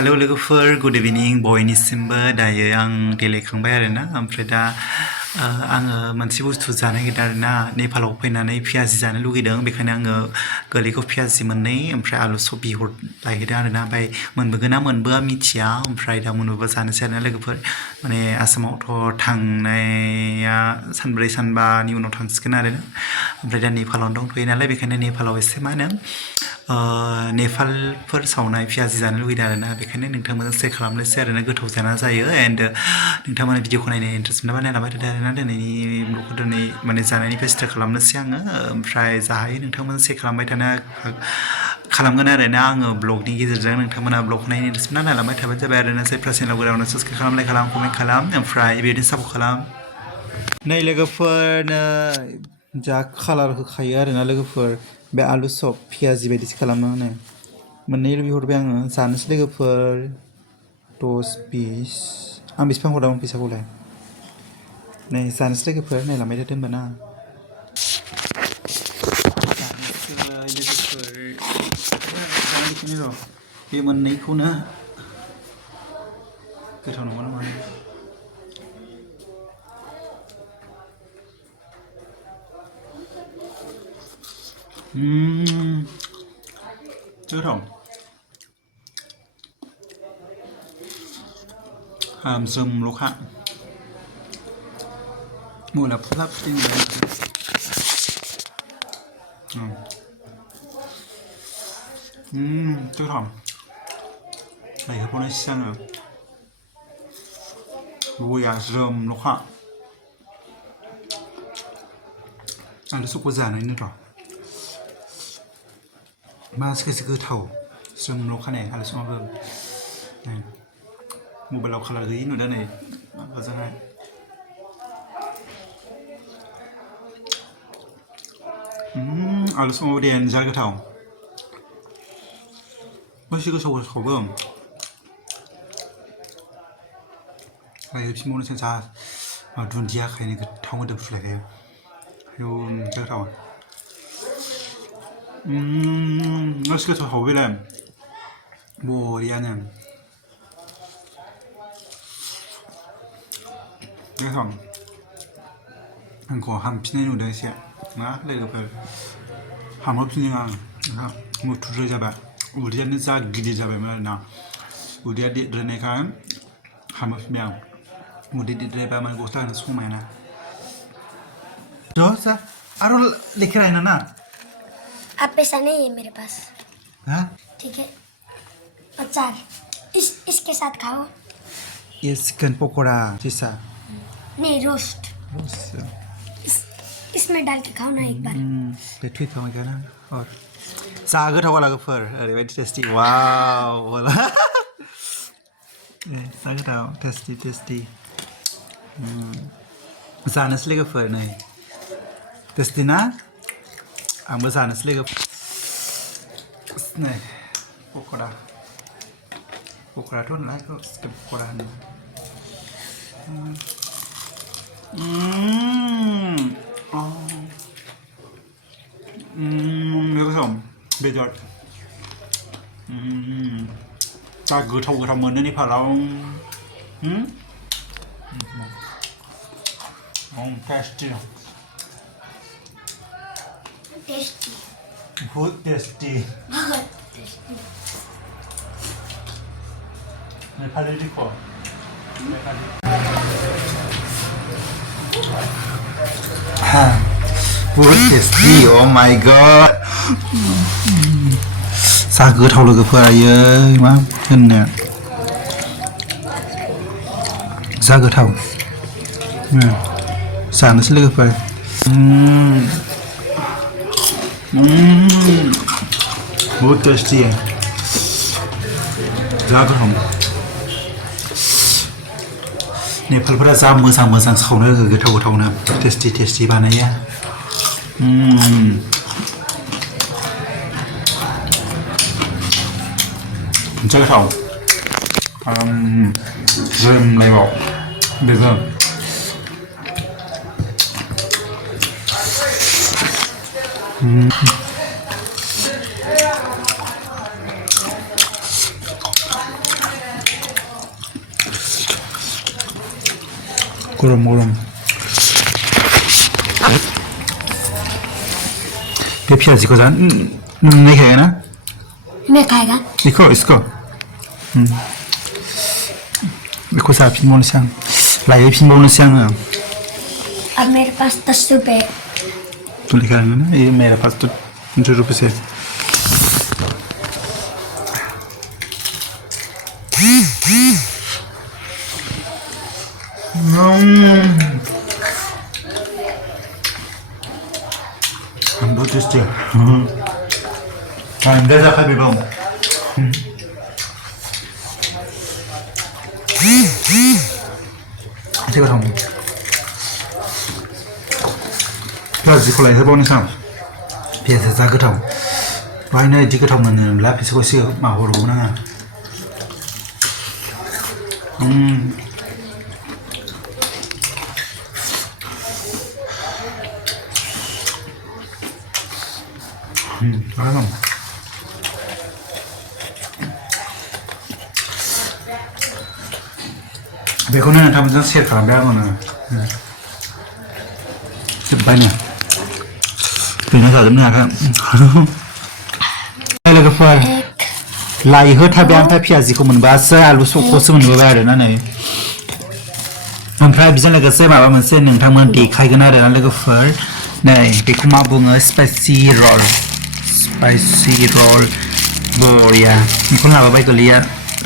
Hello लोगोफोर good इभिनिं बयनिसिमबो दायो आं देलायखांबाय आरोना ओमफ्राय दा आङो मोनसे बुस्थु जानो नागिरदों आरोना नेपालाव फैनानै पियाजि जानो लुगैदों बेखायनो आङो गोरलैखौ पियाजि मोननै ओमफ्राय आलु सब लायहैदों आरोना ओमफ्राय मोनबोगोन ना मोनबोआ मिथिया ओमफ्राय दा मोनबोबा जानोसै आरोना लोगोफोर माने आसामावथ' थांनाया सानब्रै सानबानि उनाव थांसिगोन आरोना ओमफ्राय दा नेपालावनो दंथ'यो नालाय बेखायनो नेपालाव एसे मा होनो नेपालफोर सावनाय पियाजि जानो लुगैदों आरोना बेखायनो नोंथांमोनजों शेयार खालामनोसै आरोना गोथाव जाना जायो एन्ड नोंथांमोना भिडिअखौ नायनो इन्टारेस्ट मोनबा नायलांबाय थादो आरोना दिनैनि ब्लगखौ दिनै माने जानायनिफ्राय स्टार्ट खालामनोसै आङो ओमफ्राय जाहायो नोंथांमोनजों शेयार खालामबाय थानो खालामगोन आरोना आङो ब्लगनि गेजेरजों नोंथांमोना ब्लगखौ नायनो इन्टारेस्ट मोनना नायलांबाय थाबानो जाबाय आरोना जायफ्रा चेनेलाव गोदान साबसक्राइब खालाम लाइक खालाम कमेन्ट खालाम ओमफ्राय बेबायदिनो सापर्ट खालाम नै लोगोफोरनो जा कालार होखायो आरोना लोगोफोर बे आलु सब पियाजि बायदिसो खालामो आङो मोननै बिहरबाय आङो जानोसै लोगोफोर 10 पिस आं बेसेबां हरदोंमोन फैसाखौलाय नै जानोसै लोगोफोर नायलांबाय थादो होनबा ना जानोसै लोगोफोर बे मोननैखौनो गोथाव नङा नामा गोथाव जोमल'खा मुला फुला फुलि गोथाव लायहोबावनायसो आङो बया जोमल'खा आलु सबखौ जानायनो र' मानसिखायसो गोथाव जोमल'खानाय आलु सबाबो मबाइलाव कालार गैयि नुदों नै माबाजोंहाय आलु सबाबो देनजार गोथाव बेसे गोथाव गोथावबो लायहोफिनबावनोसै जा दुन्दिया खायनो गोथाव मोदोमफ्रुलायखायो आयौ गोथाव बेसे गोथाव बेलाय बरियानो गोथाव आंखौ हामफिननाय नुदों एसे मा लोगोफोर हामहोफिनदों आं मुथुद्राय जाबाय उदैयानो जा गिदिर जाबायमोन आरोना उदैया देरद्रायनायखाय हामहोफिनबाय आं उदै देरद्रायबा माने गस्ला गाननो समायाना आरो लेके आना ना अब पैसा नहीं है मेरे पास हाँ ठीक है अचार इसके साथ खाओ ये चिकन पकोड़ा जैसा नहीं रोस्ट इसमें डाल के खाओ ना एक बार बेठुई खामायगा ना और जा गोथाव लोगोफोर ओरैबायदि टेस्टि वाव जा गोथाव टेस्टि टेस्टि जानोसै लोगोफोर नै टेस्टि ना आंबो जानोसै लोगोफोर नै पक'राथ' होनला बेखौ चिकेन पक'रा होनो गोथाव बेदर जा गोथाव गोथाव मोनो नेपालाव टेस्टि टेस्टी बहुत टेस्टी नेपाली देखो हाँ बहुत टेस्टी oh my god जा गोथाव लोगोफोर आयै मा होननो जा गोथाव जानोसै लोगोफोर बहुत टेस्टी जा गोथाव नेपालफोरा जा मोजां मोजां सावनो गोथाव गोथावनो टेस्टि टेस्टि बानायो जा गोथाव जोमलायबाव बेबो Gurung gurung. Cái piyaji có rán này cái na? Mẹ खाएगा इसको इसको सा फिन बोलने sang लाये फिन बोलने sang à अब मेरे पास 10 रुपए तो लिखा है ना ये मेरे पास तो 2 रुपए से बहुत टेस्टी anda जाखा बेबाव 이거 좀 piyajiखौ लायहोबावनो सां piyaja जा गोथाव बाहायनो इदि गोथाव मोनोब्ला बिसोरखौ एसे माबाहरगौमोन आङो Aynen. बेखौनो नोंथांमोनजों शेयार खालामबाय आङो जोब्बायनो बेनो जाजोबनो हायाखै लोगोफोर लायहोथारबाय ओमफ्राय पियाजिखौ मोनबासो आलु सकखौसो मोनबोबाय आरोना नै ओमफ्राय बेजों लोगोसे माबा मोनसे नोंथांमोन देखायगोन आरोना लोगोफोर नै बेखौ मा बुङो स्पाइसि रल बरिया बेखौ लाबोबाय गोलैया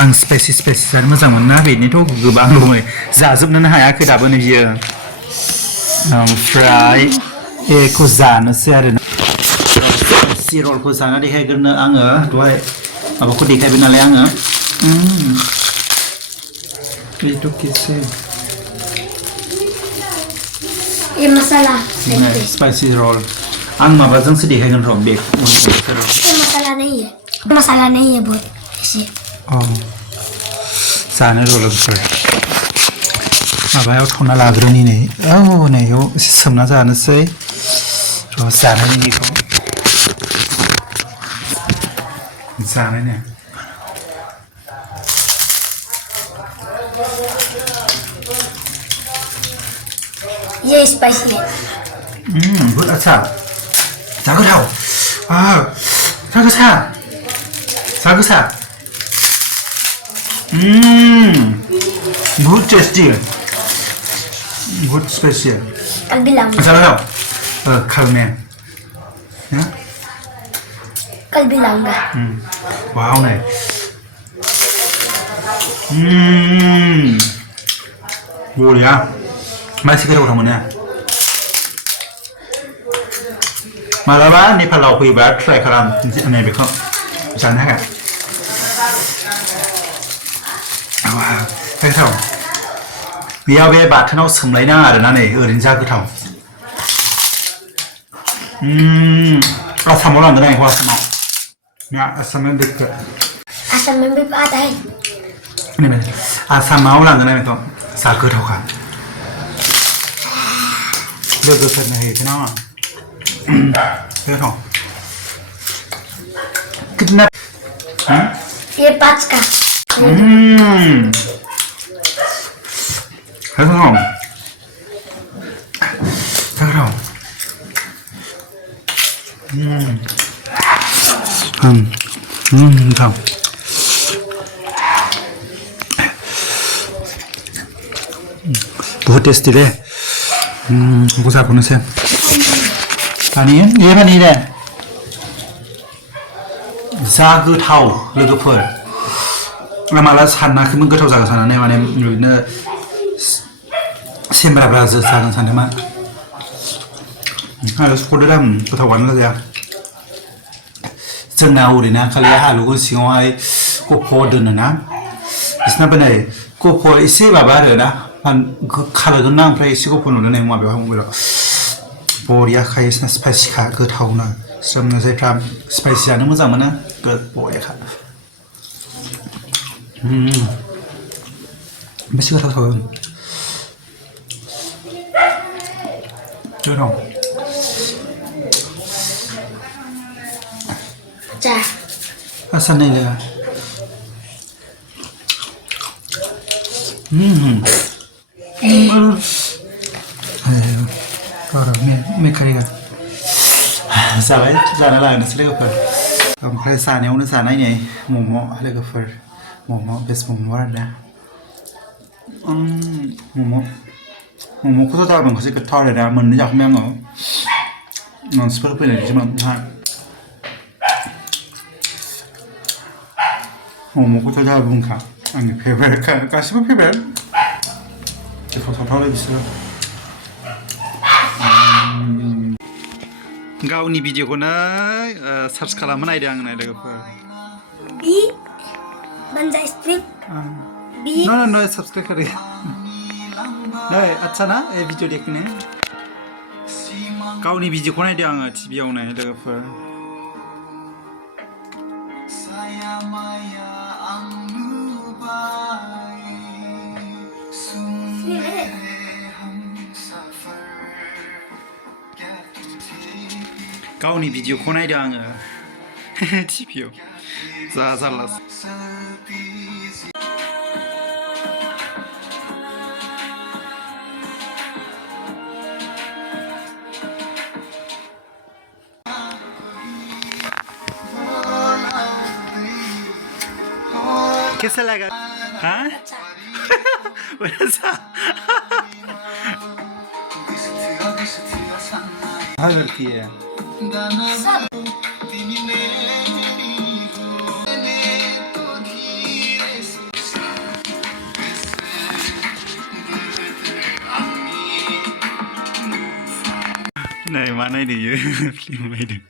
आं स्पाइसि जानो मोजां मोना बेनिथ' गोबां दङ जाजोबनोनो हायाखै दाबोनो बियो ओमफ्राय बेखौ जानोसै आरोना स्पाइसि रलखौ जाना देखायग्रोनो आङो दहाय माबाखौ देखायबाय नालाय आङो बेथ' केसे ये मसाला स्पाइसि रल आं माबाजोंसो देखायगोन र' बे मसाला नहीं है बहुत ऐसे जानो र' लोगोफोर माबायाव थ'ना लाग्रोनि नै नै बेयाव एसे सोमना जानोसै र' जानायनि बेखौ जानायनो ये स्पाइसी है बहुत अच्छा जा गोथाव जा गोसा बहुत टेस्टी बहुत स्पेशल कल भी लाऊंगा जा गोथाव कल में कल भी लाऊंगा वाव नै बरिया मानसि गोथाव मोनो मालाबा नेपालाव फैबा ट्राइ खालाम बेखौ जानो थाखाय गोथाव बेयाव बे बाथोनाव सोमलायनाङा आरोना नै ओरैनो जा गोथाव आसामाव लांगोन आं बेखौ आसामाव देखो असम में भी आता है आसामाव लांगोन आं बेखौ जा गोथावखा लोगोफोरनो हैगोन आङो गोथाव कितना ये 5 का गोथाव गोथाव बहुत टेस्टी दे बेखौ जाबावनोसै ये पानी दे जा गोथाव लोगोफोर आं माला सानाखैमोन गोथाव जागोन साननानै माने बिदिनो सेमब्राब्रा जागोन सानदोंमोन आरो सख'दो दाम गोथावानो जाया जोंना ओरैनो खालि आलुखौ सिङावहाय गफ' दोनोना बिसोरनाबो नै गफ' एसे माबा आरोना खालागोन ना ओमफ्राय एसे गफ' नुदों नै माबायाव मबाइलाव बरिया खायोसना स्पाइसिखा गोथावनो स्रोमनो जायफ्रा स्पाइसि जानो मोजां मोनो बरियाखा बेसे गोथाव गोथाव चार आसान नहीं लगा मेकारिगा जाबाय जाना लानोसै लोगोफोर ओमफ्राय जानायावनो जानाय नै मम' लोगोफोर मम' बेस मम' आरोना मम'खौथ' दा मोनखासै गोथाव आरोना मोननै जाखांबाय आङो मानसिफोर फैनायसोमोन मम'खौथ' दा बुंखा आंनि फेभरेटखा गासिबो फेभरेट गोथावथावथावलै बिसोरो गावनि भिडिअखौनो सार्च खालामनो नायदों आंनो लोगोफोर बी Banjay स्ट्रिप बी No, no, no, subscribe करें नहीं अच्छा ना ये वीडियो देखने गावनि भिडिअखौ नायदों आङो टिभियावनो लोगोफोर गावनि भिडिअखौ नायदों आङो टिभियाव जा जारलासो कैसा लगा हाँ वैसा हाँ करती है नहीं माना ही नहीं है फिल्म में